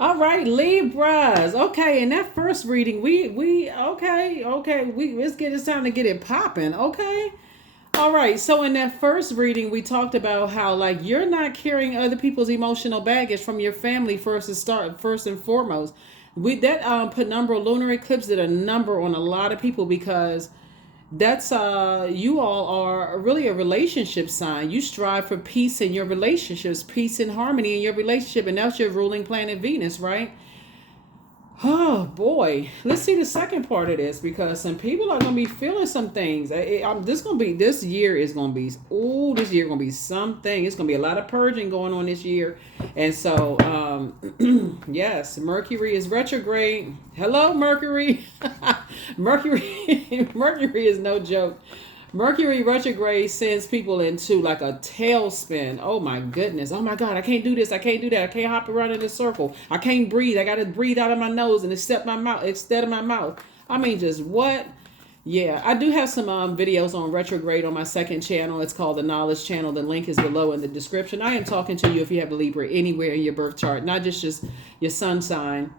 All right, Libras. Okay, in that first reading, we okay. We it's time to get it popping. Okay. All right. So in that first reading, we talked about how like you're not carrying other people's emotional baggage from your family first and foremost. We that penumbral lunar eclipse did a number on a lot of people because that's you all are really a relationship sign. You strive for peace in your relationships, peace and harmony in your relationship, and that's your ruling planet Venus, right? Oh boy, let's see the second part of this because some people are gonna be feeling some things. This year is gonna be this year gonna be something. It's gonna be a lot of purging going on this year, and so yes, Mercury is retrograde. Hello, Mercury. Mercury is no joke. Mercury retrograde sends people into like a tailspin. Oh my goodness. Oh my God. I can't do this. I can't do that. I can't hop around in a circle. I can't breathe. I got to breathe out of my nose and accept my mouth instead of my mouth. I mean, just what? Yeah, I do have some videos on retrograde on my second channel. It's called the Knowledge Channel. The link is below in the description. I am talking to you if you have a Libra anywhere in your birth chart, not just your sun sign.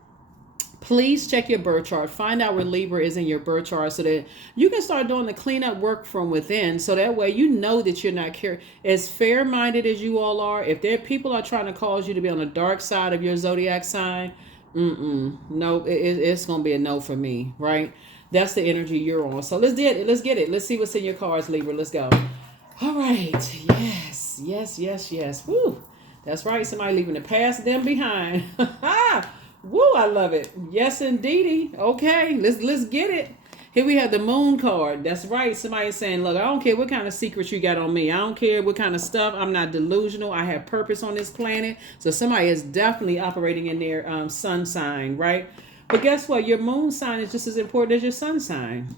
Please check your birth chart. Find out where Libra is in your birth chart so that you can start doing the cleanup work from within. So that way you know that you're not as fair-minded as you all are. If there people are trying to cause you to be on the dark side of your zodiac sign, no, it's gonna be a no for me, right? That's the energy you're on. So let's get it. Let's get it. Let's see what's in your cards, Libra. Let's go. All right. Yes. Yes. Yes. Yes. Woo. That's right. Somebody leaving the past them behind. Woo, I love it. Yes, indeedy. Okay, let's get it. Here we have the moon card. That's right. Somebody's saying, look, I don't care what kind of secrets you got on me. I don't care what kind of stuff. I'm not delusional. I have purpose on this planet. So somebody is definitely operating in their sun sign, right? But guess what? Your moon sign is just as important as your sun sign.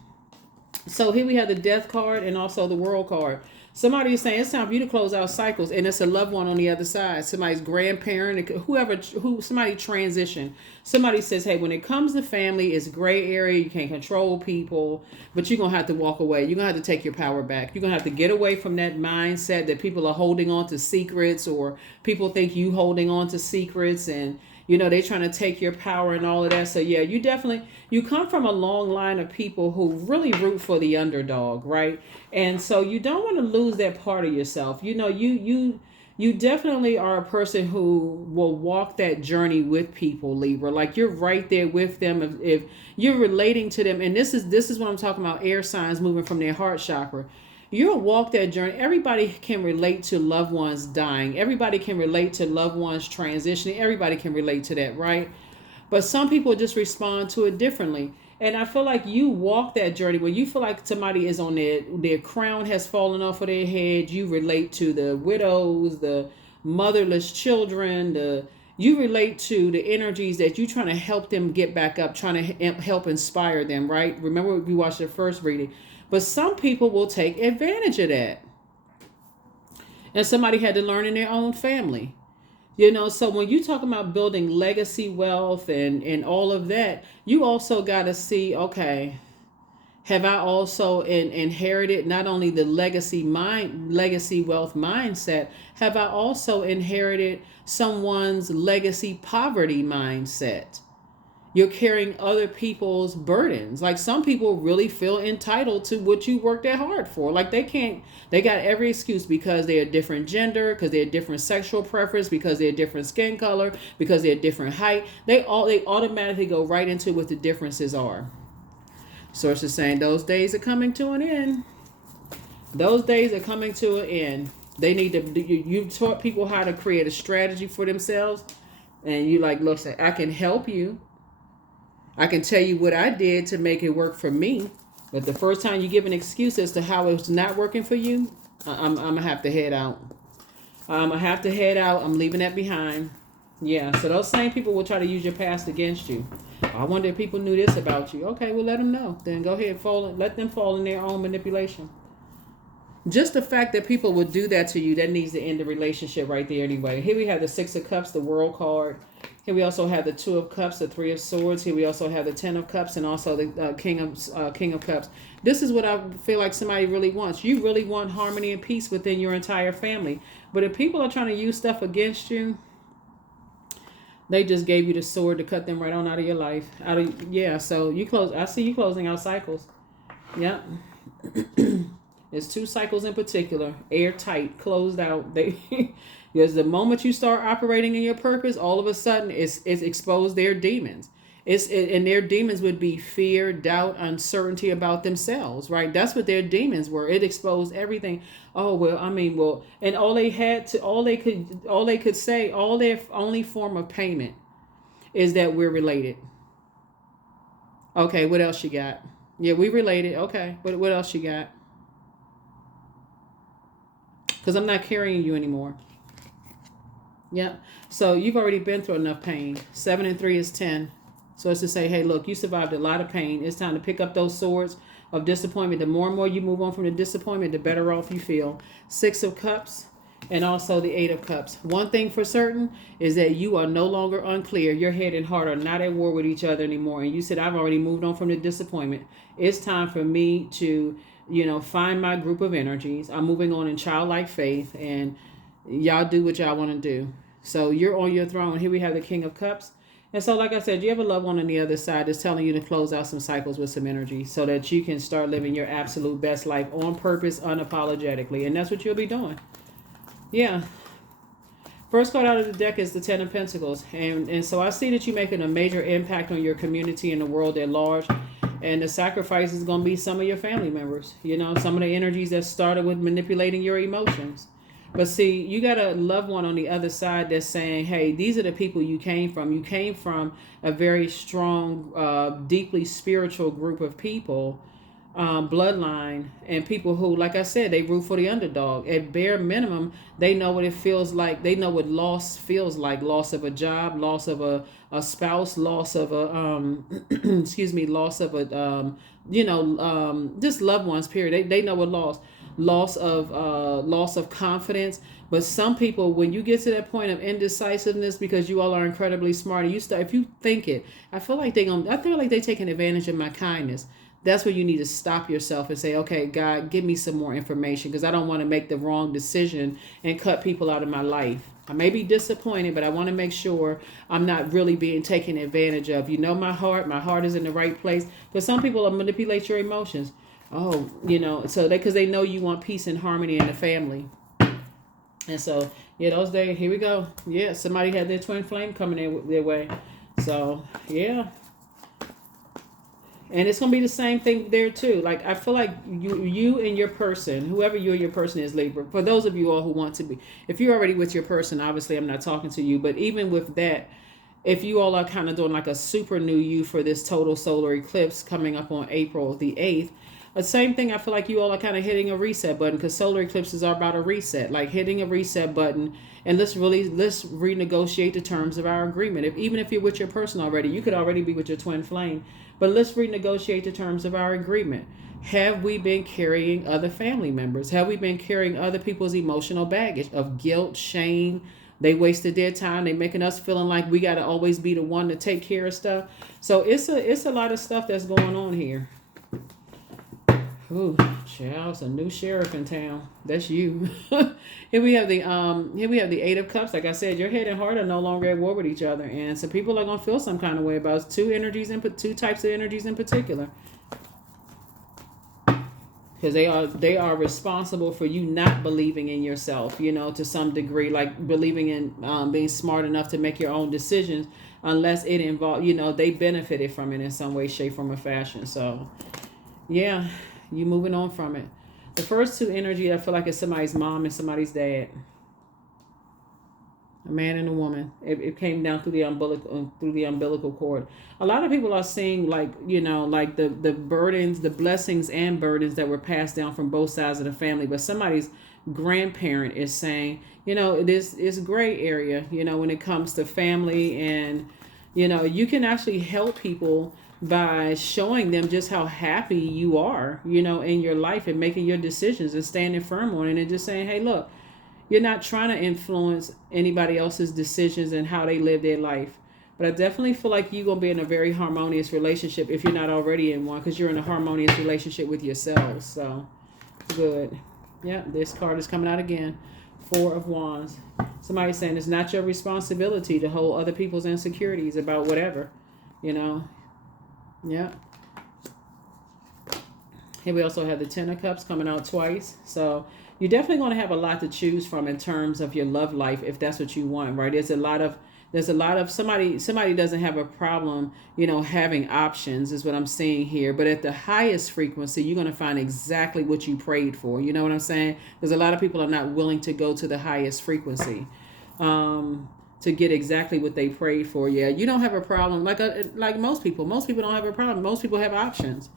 So here we have the death card and also the world card. Somebody is saying it's time for you to close out cycles, and it's a loved one on the other side. Somebody's grandparent, somebody transition. Somebody says, hey, when it comes to family, it's gray area. You can't control people, but you're going to have to walk away. You're going to have to take your power back. You're going to have to get away from that mindset that people are holding on to secrets, or people think you holding on to secrets, and they're trying to take your power and all of that. So yeah, you come from a long line of people who really root for the underdog, right? And so you don't want to lose that part of yourself. You definitely are a person who will walk that journey with people, Libra. Like you're right there with them if you're relating to them. And this is what I'm talking about, air signs moving from their heart chakra. You'll walk that journey. Everybody can relate to loved ones dying. Everybody can relate to loved ones transitioning. Everybody can relate to that, right? But some people just respond to it differently. And I feel like you walk that journey where you feel like somebody is on their crown has fallen off of their head. You relate to the widows, the motherless children, you relate to the energies that you're trying to help them get back up, trying to help inspire them, right? Remember we watched the first reading. But some people will take advantage of that. And somebody had to learn in their own family. So when you talk about building legacy wealth and all of that, you also got to see, okay, have I also inherited not only the legacy wealth mindset, have I also inherited someone's legacy poverty mindset? You're carrying other people's burdens. Like some people really feel entitled to what you worked that hard for. Like they got every excuse because they're a different gender, because they're a different sexual preference, because they're a different skin color, because they're a different height. They automatically go right into what the differences are. Source is saying those days are coming to an end. Those days are coming to an end. They need to, you taught people how to create a strategy for themselves. And you like, look, I can help you. I can tell you what I did to make it work for me. But the first time you give an excuse as to how it's not working for you, I'm going to have to head out. I'm going to have to head out. I'm leaving that behind. Yeah, so those same people will try to use your past against you. I wonder if people knew this about you. Okay, well, let them know. Then go ahead and let them fall in their own manipulation. Just the fact that people would do that to you, that needs to end the relationship right there anyway. Here we have the Six of Cups, the World card. Here we also have the Two of Cups, the Three of Swords. Here we also have the Ten of Cups and also the King of Cups. This is what I feel like somebody really wants. You really want harmony and peace within your entire family. But if people are trying to use stuff against you, They just gave you the sword to cut them right on out of your life. Yeah, so you close. I see you closing out cycles. Yep. It's 2 cycles in particular, airtight, closed out. They, because the moment you start operating in your purpose, all of a sudden it's exposed their demons. And their demons would be fear, doubt, uncertainty about themselves, right? That's what their demons were. It exposed everything. Oh well, I mean, well, and all they could say, all their only form of payment is that we're related. Okay, what else you got? Yeah, we related. Okay, what else you got? Because I'm not carrying you anymore. Yeah. So you've already been through enough pain. 7 and 3 is 10. So it's to say, hey, look, you survived a lot of pain. It's time to pick up those swords of disappointment. The more and more you move on from the disappointment, the better off you feel. 6 of Cups and also the 8 of Cups. One thing for certain is that you are no longer unclear. Your head and heart are not at war with each other anymore. And you said, I've already moved on from the disappointment. It's time for me to, find my group of energies. I'm moving on in childlike faith, and y'all do what y'all want to do. So you're on your throne. Here we have the King of Cups. And so, like I said, you have a loved one on the other side that's telling you to close out some cycles with some energy so that you can start living your absolute best life on purpose, unapologetically. And that's what you'll be doing. Yeah. First card out of the deck is the 10 of Pentacles. And so I see that you're making a major impact on your community and the world at large. And the sacrifice is going to be some of your family members. Some of the energies that started with manipulating your emotions. But see, you got a loved one on the other side that's saying, hey, these are the people you came from. You came from a very strong, deeply spiritual group of people, bloodline, and people who, like I said, they root for the underdog. At bare minimum, they know what it feels like. They know what loss feels like. Loss of a job, loss of a spouse, loss of a, loss of a, just loved ones, period. They know what loss of confidence. But some people, when you get to that point of indecisiveness, because you all are incredibly smart, and if you think it, I feel like they're taking advantage of my kindness. That's where you need to stop yourself and say, okay, God, give me some more information, because I don't want to make the wrong decision and cut people out of my life. I may be disappointed, but I want to make sure I'm not really being taken advantage of. My heart is in the right place. Because some people will manipulate your emotions. Oh, so because they know you want peace and harmony in the family. And so, yeah, those days, here we go. Yeah, somebody had their twin flame coming in their way. So, yeah. And it's going to be the same thing there, too. Like, I feel like you and your person, whoever you and your person is, Libra, for those of you all who want to be, if you're already with your person, obviously I'm not talking to you. But even with that, if you all are kind of doing like a super new you for this total solar eclipse coming up on April the 8th, the same thing, I feel like you all are kind of hitting a reset button, because solar eclipses are about a reset, like hitting a reset button. And let's renegotiate the terms of our agreement. Even if you're with your person already, you could already be with your twin flame, but let's renegotiate the terms of our agreement. Have we been carrying other family members? Have we been carrying other people's emotional baggage of guilt, shame? They wasted their time. They making us feeling like we got to always be the one to take care of stuff. So it's a lot of stuff that's going on here. Ooh, child, it's a new sheriff in town. That's you. Here we have the 8 of Cups. Like I said, your head and heart are no longer at war with each other, and some people are gonna feel some kind of way about two types of energies in particular, because they are responsible for you not believing in yourself. To some degree, like believing in being smart enough to make your own decisions, unless it involved, they benefited from it in some way, shape, form, or fashion. So, yeah. You moving on from it. The first 2 energy, I feel like it's somebody's mom and somebody's dad. A man and a woman. It came down through the umbilical cord. A lot of people are seeing like the burdens, the blessings and burdens that were passed down from both sides of the family. But somebody's grandparent is saying, it's a gray area, when it comes to family, and you can actually help people by showing them just how happy you are, in your life, and making your decisions and standing firm on it, and just saying, hey, look, you're not trying to influence anybody else's decisions and how they live their life. But I definitely feel like you're going to be in a very harmonious relationship if you're not already in one, because you're in a harmonious relationship with yourselves. So, good. Yeah, this card is coming out again. 4 of Wands. Somebody's saying it's not your responsibility to hold other people's insecurities about whatever, you know. Yeah. Here we also have the Ten of Cups coming out twice. So you're definitely going to have a lot to choose from in terms of your love life if that's what you want, right? There's a lot of somebody doesn't have a problem, you know, having options is what I'm seeing here. But at the highest frequency, you're going to find exactly what you prayed for. You know what I'm saying? Because a lot of people are not willing to go to the highest frequency to get exactly what they prayed for. Yeah, you don't have a problem like most people. Most people don't have a problem. Most people have options.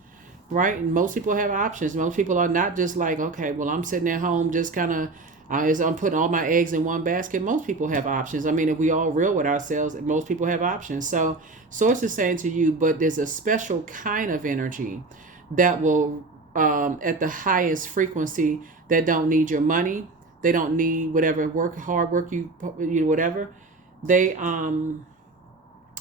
Right? And most people have options. Most people are not just like, okay, well, I'm sitting at home just kind of, as I'm putting all my eggs in one basket. Most people have options. I mean, if we all real with ourselves, most people have options. So Source is saying to you, but there's a special kind of energy that will, at the highest frequency, that don't need your money. They don't need whatever hard work you whatever. They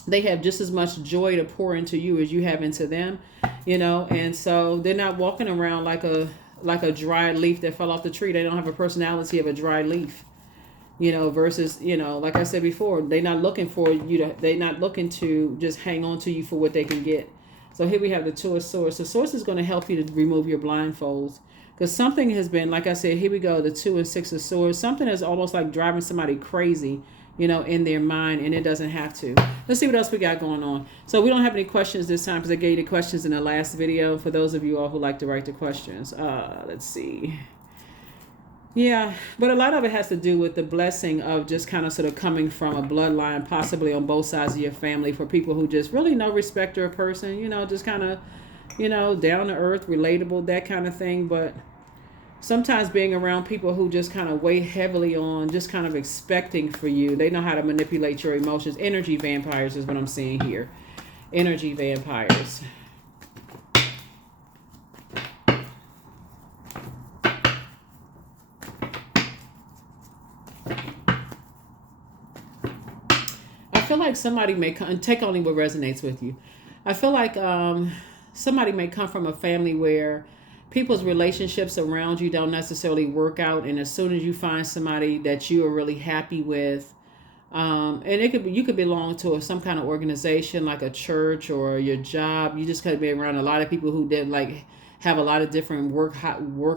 have just as much joy to pour into you as you have into them, you know, and so they're not walking around like a dried leaf that fell off the tree. They don't have a personality of a dried leaf, you know, versus, you know, like I said before, they're not looking to just hang on to you for what they can get. So here we have the Two of Swords. So Source is going to help you to remove your blindfolds because something has been, like I said, here we go, the 2 and 6 of Swords. Something is almost like driving somebody crazy, you know, in their mind, and it doesn't have to. Let's see what else we got going on. So we don't have any questions this time because I gave you the questions in the last video for those of you all who like to write the questions. Let's see. Yeah, but a lot of it has to do with the blessing of just kind of sort of coming from a bloodline, possibly on both sides of your family, for people who just really no respect to a person, you know, just kind of, you know, down to earth, relatable, that kind of thing. But sometimes being around people who just kind of weigh heavily on just kind of expecting for you. They know how to manipulate your emotions. Energy vampires is what I'm seeing here. Energy vampires. I feel like somebody may come, and take only what resonates with you. I feel like somebody may come from a family where people's relationships around you don't necessarily work out, and as soon as you find somebody that you are really happy with, and you could belong to some kind of organization like a church or your job. You just could be around a lot of people who did like have a lot of different work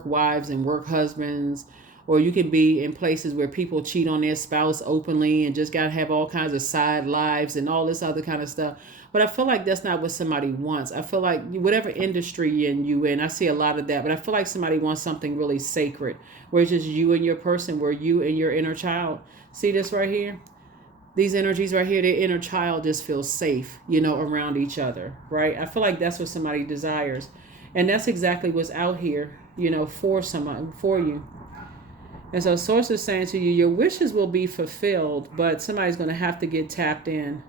wives and work husbands, or you can be in places where people cheat on their spouse openly and just got to have all kinds of side lives and all this other kind of stuff. But I feel like that's not what somebody wants. I feel like whatever industry you in, I see a lot of that. But I feel like somebody wants something really sacred, where it's just you and your person, where you and your inner child. See this right here? These energies right here, their inner child just feels safe, you know, around each other, right? I feel like that's what somebody desires. And that's exactly what's out here, you know, for you. And so Source is saying to you, your wishes will be fulfilled, but somebody's going to have to get tapped in.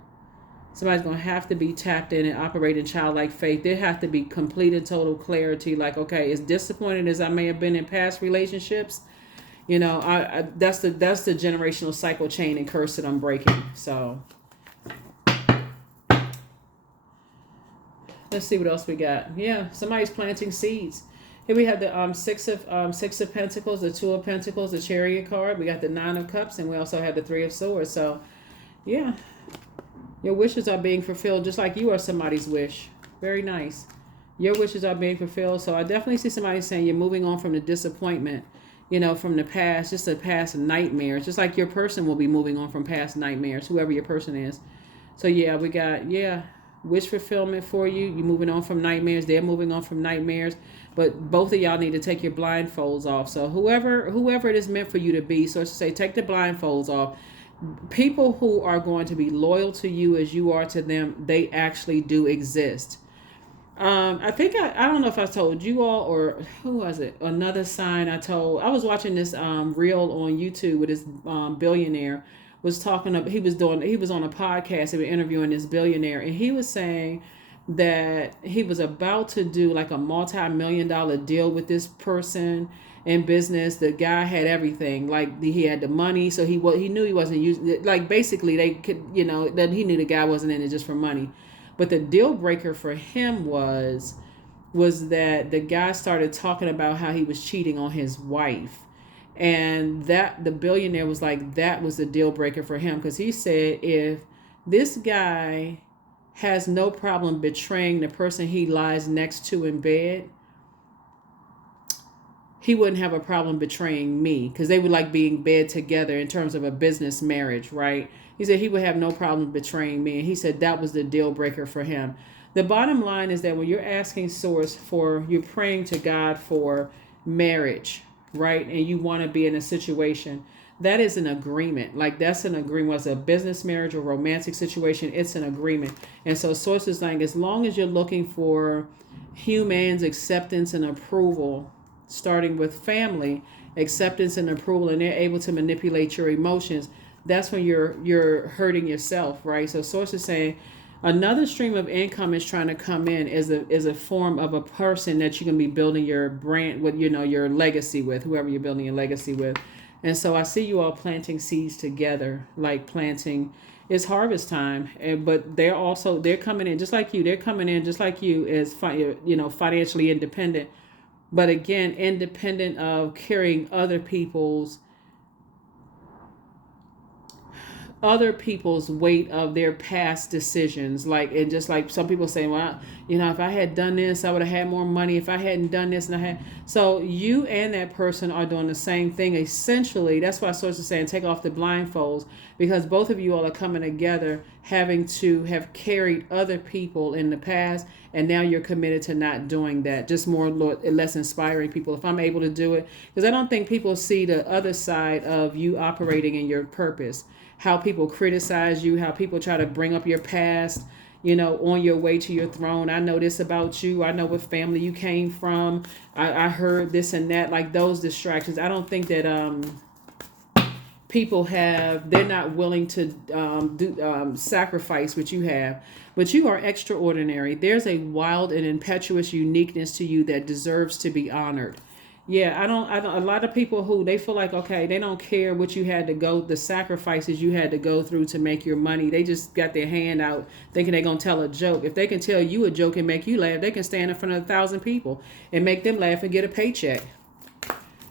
Somebody's going to have to be tapped in and operate in childlike faith. There has to be complete and total clarity. Like, okay, as disappointed as I may have been in past relationships, you know, that's the generational cycle chain and curse that I'm breaking. So let's see what else we got. Yeah, somebody's planting seeds. Here we have the six of Pentacles, the 2 of Pentacles, the Chariot card. We got the 9 of Cups, and we also have the 3 of Swords. So, yeah, your wishes are being fulfilled just like you are somebody's wish. Very nice. Your wishes are being fulfilled. So I definitely see somebody saying you're moving on from the disappointment, you know, from the past, just the past nightmares. Just like your person will be moving on from past nightmares, whoever your person is. So, yeah, we got, wish fulfillment for you. You're moving on from nightmares. They're moving on from nightmares. But both of y'all need to take your blindfolds off. So whoever it is meant for you to be, so to say, take the blindfolds off. People who are going to be loyal to you as you are to them, they actually do exist. I think I don't know if I told you all or who was it? Another sign I was watching this reel on YouTube with this billionaire was talking about, he was on a podcast, he was interviewing this billionaire, and he was saying that he was about to do like a multi-million-dollar deal with this person in business. The guy had everything, like he had the money, so he knew he wasn't using, like basically they could, you know, that he knew the guy wasn't in it just for money. But the deal breaker for him was that the guy started talking about how he was cheating on his wife. And that the billionaire was like, that was the deal breaker for him, because he said if this guy has no problem betraying the person he lies next to in bed, he wouldn't have a problem betraying me, because they would like be in bed together in terms of a business marriage, right? He said he would have no problem betraying me. And he said that was the deal breaker for him. The bottom line is that when you're asking source for, you're praying to God for marriage, right? And you want to be in a situation, that is an agreement. Like that's an agreement. Whether it's a business marriage or romantic situation, it's an agreement. And so source is like, as long as you're looking for humans' acceptance and approval, starting with family acceptance and approval, and they're able to manipulate your emotions, that's when you're hurting yourself, right? So source is saying another stream of income is trying to come in as a form of a person that you're going to be building your brand with, your legacy with, whoever you're building your legacy with. And so I see you all planting seeds together, like planting. It's harvest time, but they're coming in just like you. They're coming in just like you as financially independent, but again, independent of carrying other people's weight of their past decisions. Like, and just like some people say, well, if I had done this, I would have had more money. If I hadn't done this, so you and that person are doing the same thing. Essentially, that's why source is saying take off the blindfolds, because both of you all are coming together, having to have carried other people in the past, and now you're committed to not doing that. Just less inspiring people. If I'm able to do it, because I don't think people see the other side of you operating in your purpose. How people criticize you, how people try to bring up your past, on your way to your throne. I know this about you. I know what family you came from. I heard this and that, like those distractions. I don't think that people they're not willing to sacrifice what you have. But you are extraordinary. There's a wild and impetuous uniqueness to you that deserves to be honored. Yeah, I don't, a lot of people who they feel like, okay, they don't care what you had to go, the sacrifices you had to go through to make your money. They just got their hand out thinking they're going to tell a joke. If they can tell you a joke and make you laugh, they can stand in front of 1,000 people and make them laugh and get a paycheck.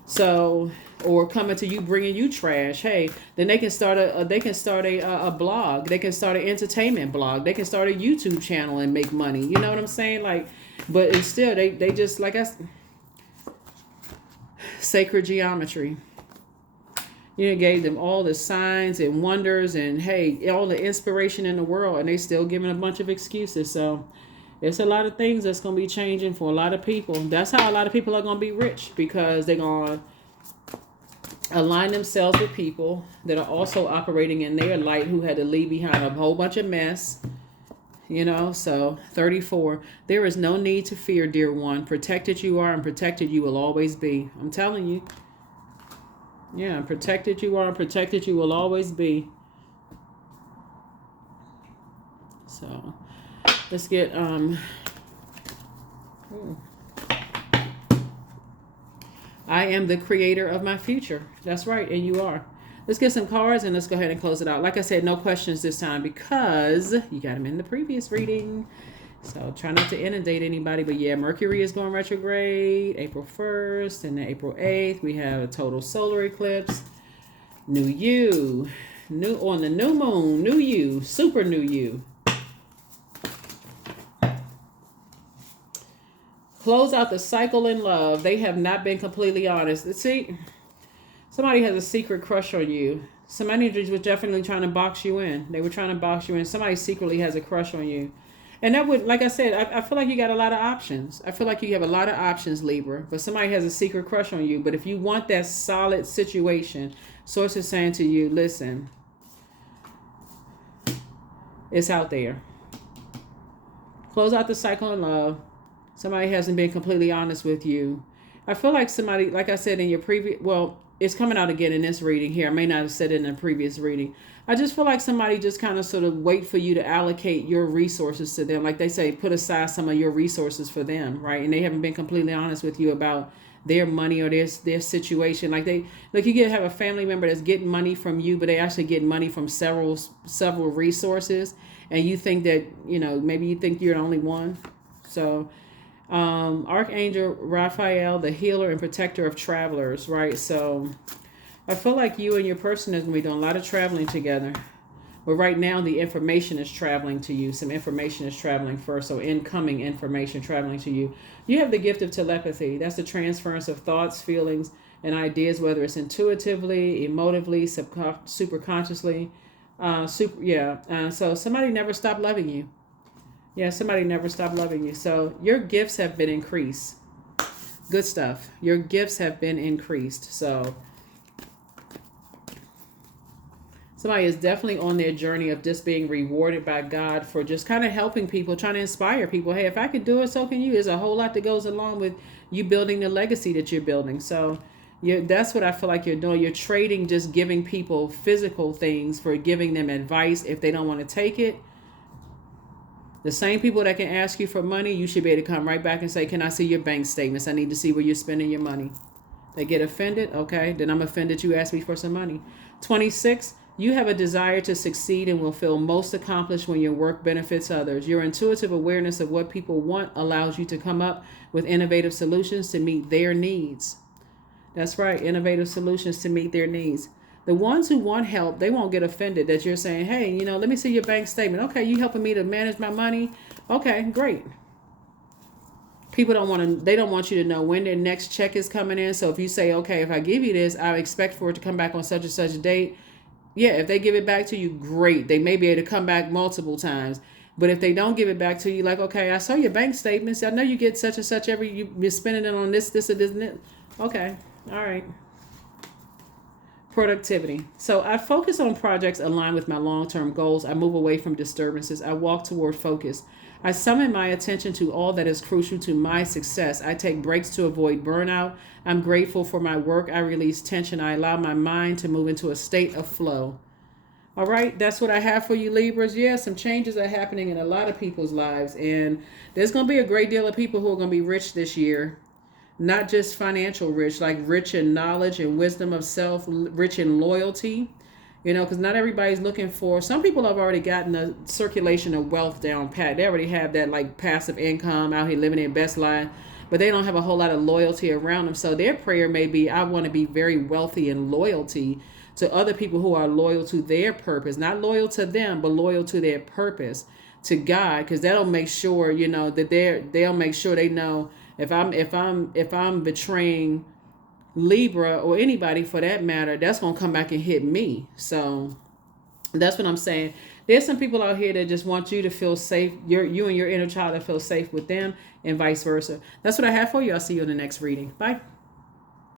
So, or coming to you, bringing you trash. Hey, then they can start a blog. They can start an entertainment blog. They can start a YouTube channel and make money. You know what I'm saying? Like, but it's still, they just, like sacred geometry. Gave them all the signs and wonders and hey, all the inspiration in the world, and they still giving a bunch of excuses. So it's a lot of things that's going to be changing for a lot of people. That's how a lot of people are going to be rich, because they're going to align themselves with people that are also operating in their light, who had to leave behind a whole bunch of mess. So 34, there is no need to fear, dear one. Protected you are, and protected you will always be. I'm telling you. Yeah, protected you are, and protected you will always be. So let's get, I am the creator of my future. That's right, and you are. Let's get some cards and let's go ahead and close it out. Like I said, no questions this time because you got them in the previous reading. So try not to inundate anybody. But yeah, Mercury is going retrograde April 1st and then April 8th. We have a total solar eclipse. New you. On the new moon. New you. Super new you. Close out the cycle in love. They have not been completely honest. See, somebody has a secret crush on you. Somebody was definitely trying to box you in. They were trying to box you in. Somebody secretly has a crush on you. And that would, like I said, I feel like you got a lot of options. I feel like you have a lot of options, Libra. But somebody has a secret crush on you. But if you want that solid situation, Source is saying to you, listen, it's out there. Close out the cycle in love. Somebody hasn't been completely honest with you. I feel like somebody, like I said in your previous, well, it's coming out again in this reading here. I may not have said it in a previous reading. I just feel like somebody just kind of sort of wait for you to allocate your resources to them. Like they say, put aside some of your resources for them, right? And they haven't been completely honest with you about their money or their situation. Like you have a family member that's getting money from you, but they actually get money from several resources. And you think that, maybe you think you're the only one. So Archangel Raphael, the healer and protector of travelers, right? So I feel like you and your person is going to be doing a lot of traveling together. But right now, the information is traveling to you. Some information is traveling first. So incoming information traveling to you. You have the gift of telepathy. That's the transference of thoughts, feelings, and ideas, whether it's intuitively, emotively, super consciously. So somebody never stopped loving you. Yeah, somebody never stopped loving you. So your gifts have been increased. Good stuff. Your gifts have been increased. So somebody is definitely on their journey of just being rewarded by God for just kind of helping people, trying to inspire people. Hey, if I could do it, so can you. There's a whole lot that goes along with you building the legacy that you're building. So that's what I feel like you're doing. You're trading just giving people physical things for giving them advice if they don't want to take it. The same people that can ask you for money, you should be able to come right back and say, can I see your bank statements? I need to see where you're spending your money. They get offended. Okay, then I'm offended you asked me for some money. 26, you have a desire to succeed and will feel most accomplished when your work benefits others. Your intuitive awareness of what people want allows you to come up with innovative solutions to meet their needs. That's right, innovative solutions to meet their needs. The ones who want help, they won't get offended that you're saying, hey, let me see your bank statement. Okay, you helping me to manage my money? Okay, great. People they don't want you to know when their next check is coming in. So if you say, okay, if I give you this, I expect for it to come back on such and such a date. Yeah, if they give it back to you, great. They may be able to come back multiple times. But if they don't give it back to you, like, okay, I saw your bank statements. I know you get such and such you're spending it on this, or this, and this. Okay, all right. Productivity. So I focus on projects aligned with my long-term goals. I move away from disturbances. I walk toward focus. I summon my attention to all that is crucial to my success. I take breaks to avoid burnout. I'm grateful for my work. I release tension. I allow my mind to move into a state of flow. All right, that's what I have for you, Libras. Yeah, some changes are happening in a lot of people's lives, and there's going to be a great deal of people who are going to be rich this year. Not just financial rich, like rich in knowledge and wisdom of self, rich in loyalty, because not everybody's looking for, some people have already gotten the circulation of wealth down pat. They already have that like passive income out here living their best life, but they don't have a whole lot of loyalty around them. So their prayer may be, I want to be very wealthy in loyalty to other people who are loyal to their purpose, not loyal to them, but loyal to their purpose, to God, because that'll make sure, that they'll make sure they know, if I'm betraying Libra or anybody for that matter, that's gonna come back and hit me. So that's what I'm saying. There's some people out here that just want you to feel safe. You and your inner child to feel safe with them, and vice versa. That's what I have for you. I'll see you in the next reading. Bye.